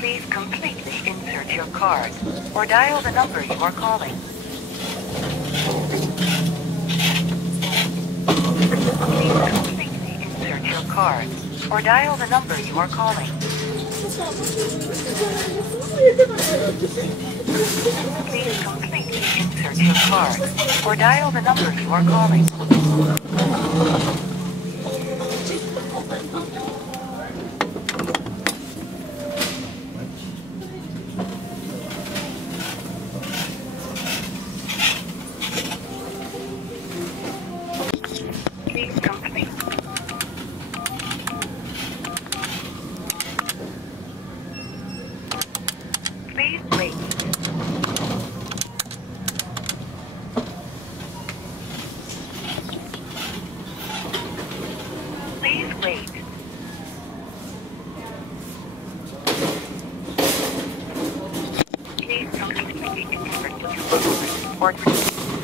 Please completely insert your card or dial the number you are calling. Please completely insert your card or dial the number you are calling. Please completely insert your card or dial the number you are calling. Please complete. Please wait. Please wait. Please completely insert your card.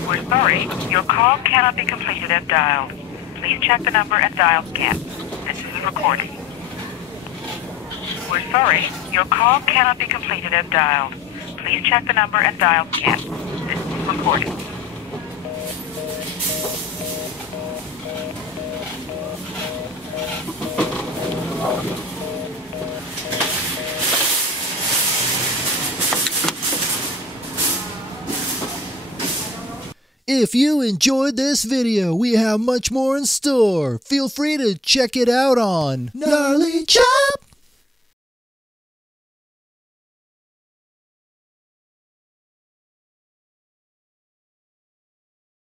We're sorry, your call cannot be completed as dialed. Please check the number and dial again. This is a recording. We're sorry, your call cannot be completed as dialed. Please check the number and dial again. This is a recording. If you enjoyed this video, we have much more in store. Feel free to check it out on Gnarly Chop!